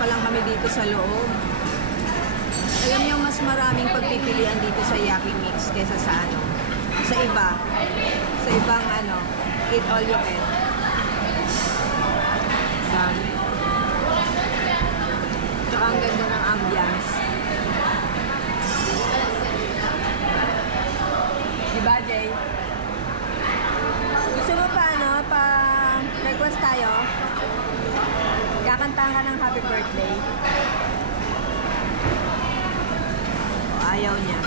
pa lang kami dito sa loob. Alam niyo, mas maraming pagpipilian dito sa Yaki Mix kaysa sa ano, sa iba. Sa ibang ano, eat all you can. Dami. Tsaka ang ganda ng ambience. Diba, Jay? Gusto mo pa, ano, pa-request tayo? Kakantahan ka ng happy birthday. O, ayaw niya.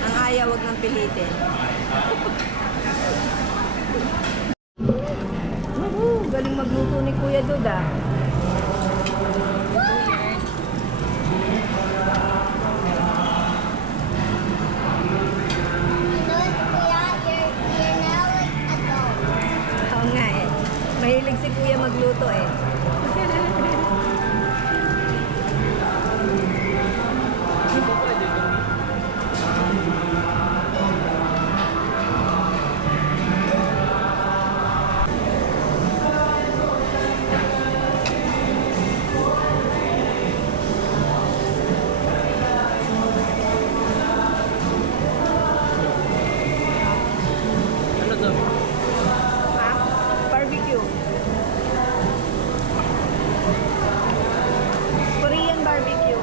Ang ayaw, wag nang pilitin. Galing magluto ni Kuya Duda. Oo nga eh. Mahilig si Kuya magluto eh. Barbecue. Korean barbecue.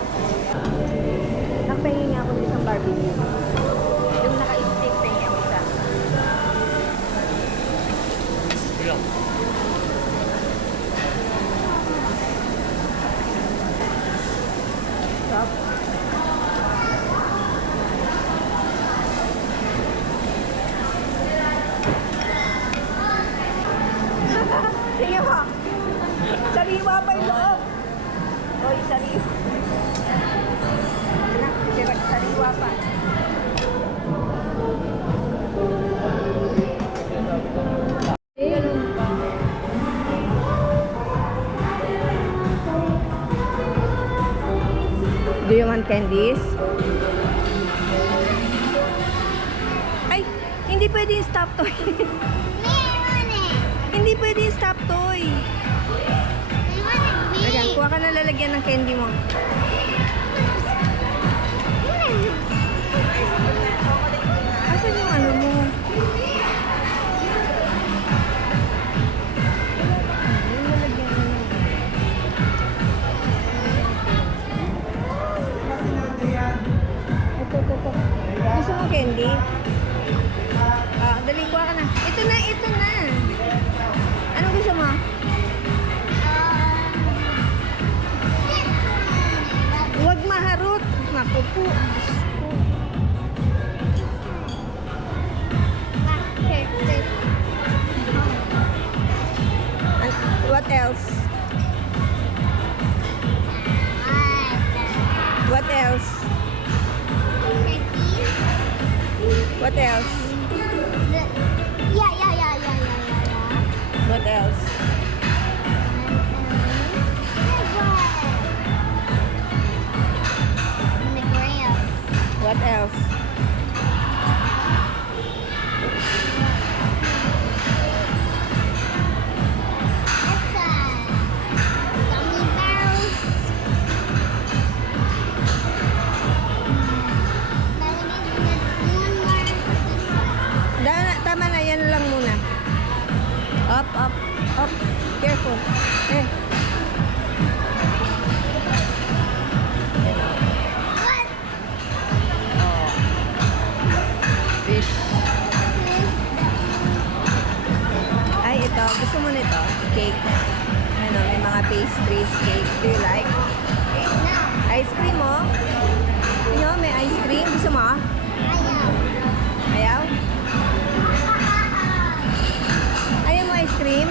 Nagpahingi ako ng isang barbecue. Yung naka-stick, pahingi ako isa. Stop. Sige mo. Sariwa pa yung loob. Oy, sariwa. Anak, sariwa pa. Ganun pa. Do you want candies? Ay, hindi pwede yung stop toy. Hindi pwede yung stop toy. Ayan, kuha ka na lalagyan ng candy mo. Asan yung ano mo? Ito. Gusto mo candy? Ah, dali, kuha ka na. Ito na. Ano gusto mo? Huwag maharot. Naku po. What else? What else? What else? What else? What else? Tama na, yan lang muna. Up. Careful. Eh. Fish. Ay, ito. Gusto mo nito? Cake. Ano, may mga pastries, cake. Do you like? Ice cream, oh. You know, may ice cream. Gusto mo? Ayaw? Ayaw mo ice cream?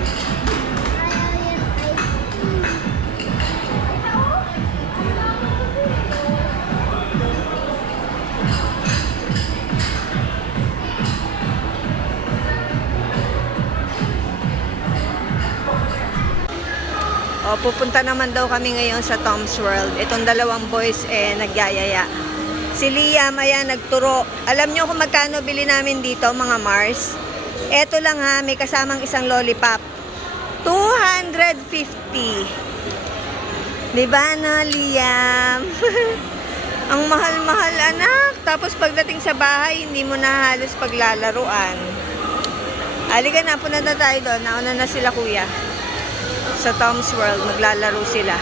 O, pupunta naman daw kami ngayon sa Tom's World. Itong dalawang boys nagyayaya. Si Liam, ayan, nagturo. Alam nyo kung magkano bili namin dito, mga Mars? Eto lang ha, may kasamang isang lollipop. 250. Di ba, no, Liam? Ang mahal-mahal, anak. Tapos pagdating sa bahay, hindi mo na halos paglalaruan. Halika na, punta na tayo doon. Nauna na sila, kuya. Sa Tom's World, maglalaro sila.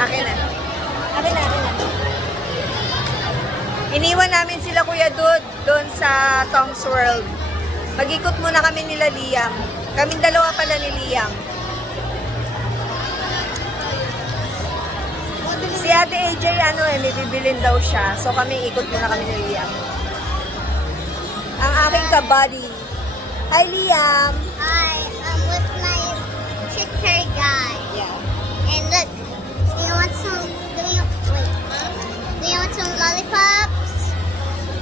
Akin na. Akin na, akin na. Iniwan namin sila Kuya Dud doon sa Tom's World. Mag-ikot muna kami nila Liam. Kaming dalawa pala ni Liam. Si Ate AJ, may bibilin daw siya. So kami, ikot muna kami ni Liam. Ang aking kabady. Hi, Liam! Hi, I'm with my chicken guy. Yeah. And look, do you want some? Do you want some lollipops?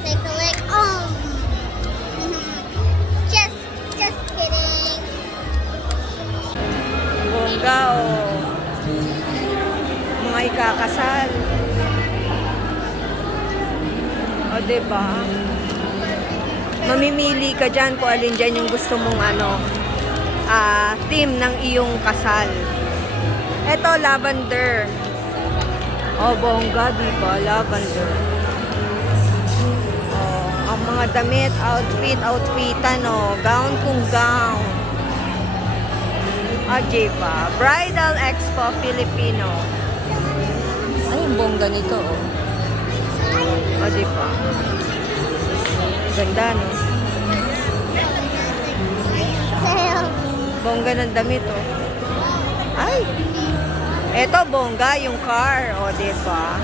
Take a lick. Oh, just kidding. Bongga, oh. Mga ikakasal. O, diba? Mamimili ka dyan kung alin dyan yung gusto mong theme ng iyong kasal. Ito, lavender. Oh, bongga, diba? Lavender. Oh, ang mga damit, outfitan, oh. Gown kung gown. Diba? Bridal Expo Filipino. Ay, ang bongga nito, oh. Diba? Ganda, no? Sale. Bongga ng damit, oh. Ay! Eto, bongga, yung car. O, diba?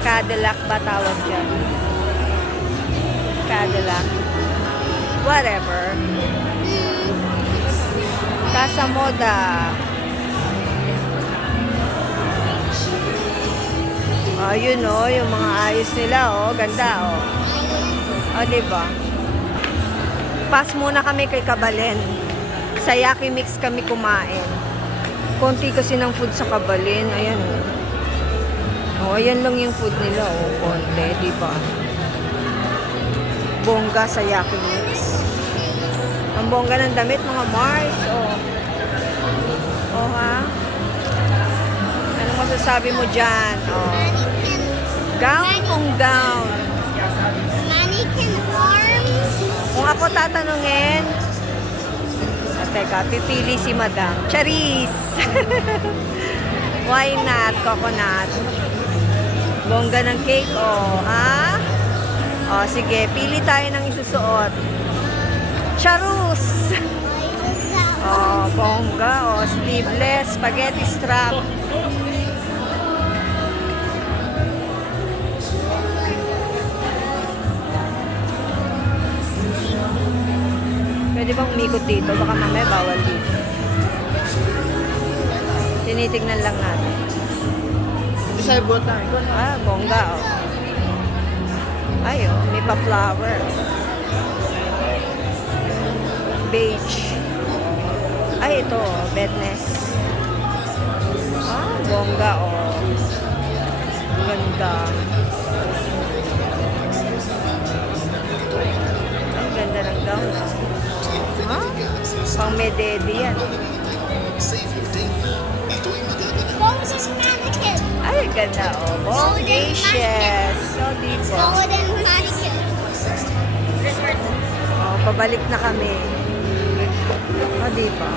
Cadillac ba tawag dyan? Cadillac. Whatever. Casa Moda. Oh, yun, oh. Yung mga ayos nila, oh. Ganda, oh. O, diba? Pass muna kami kay Kabalen. Sa Yaki Mix kami kumain. Konti kasi ng food sa Kabalen. Ayan, oh. Oh, ayan lang yung food nila, oh. Konti, diba? Bongga sa Yaki Mix. Ang bongga ng damit, mga Mars, oh. Oh, ha? Anong masasabi mo dyan? Oh. Gown kung gown. Mannequin arms. Kung ako tatanungin, teka, pipili si Madam. Charis! Why not? Coconut. Bongga ng cake, oh. Ha? Oh, sige. Pili tayo ng isusuot. Charus! Oh, bongga. Oh, sleeveless, spaghetti strap. Pwede bang umikot dito? Baka mamaya bawal dito. Tinitignan lang natin. Bisa buat tayo. Ah, bongga, oh. Ay, oh, may pa-flower. Beige. Ay, ito, oh, bedness. Ah, bongga, oh. Ganda. Ang ganda ng gown, ah. Ha? Pang mededi yan. Golden mannequin. Ay, ganda, oh. Bongacious. So, diba? Golden mannequin. Oh, pabalik na kami. Oh, diba?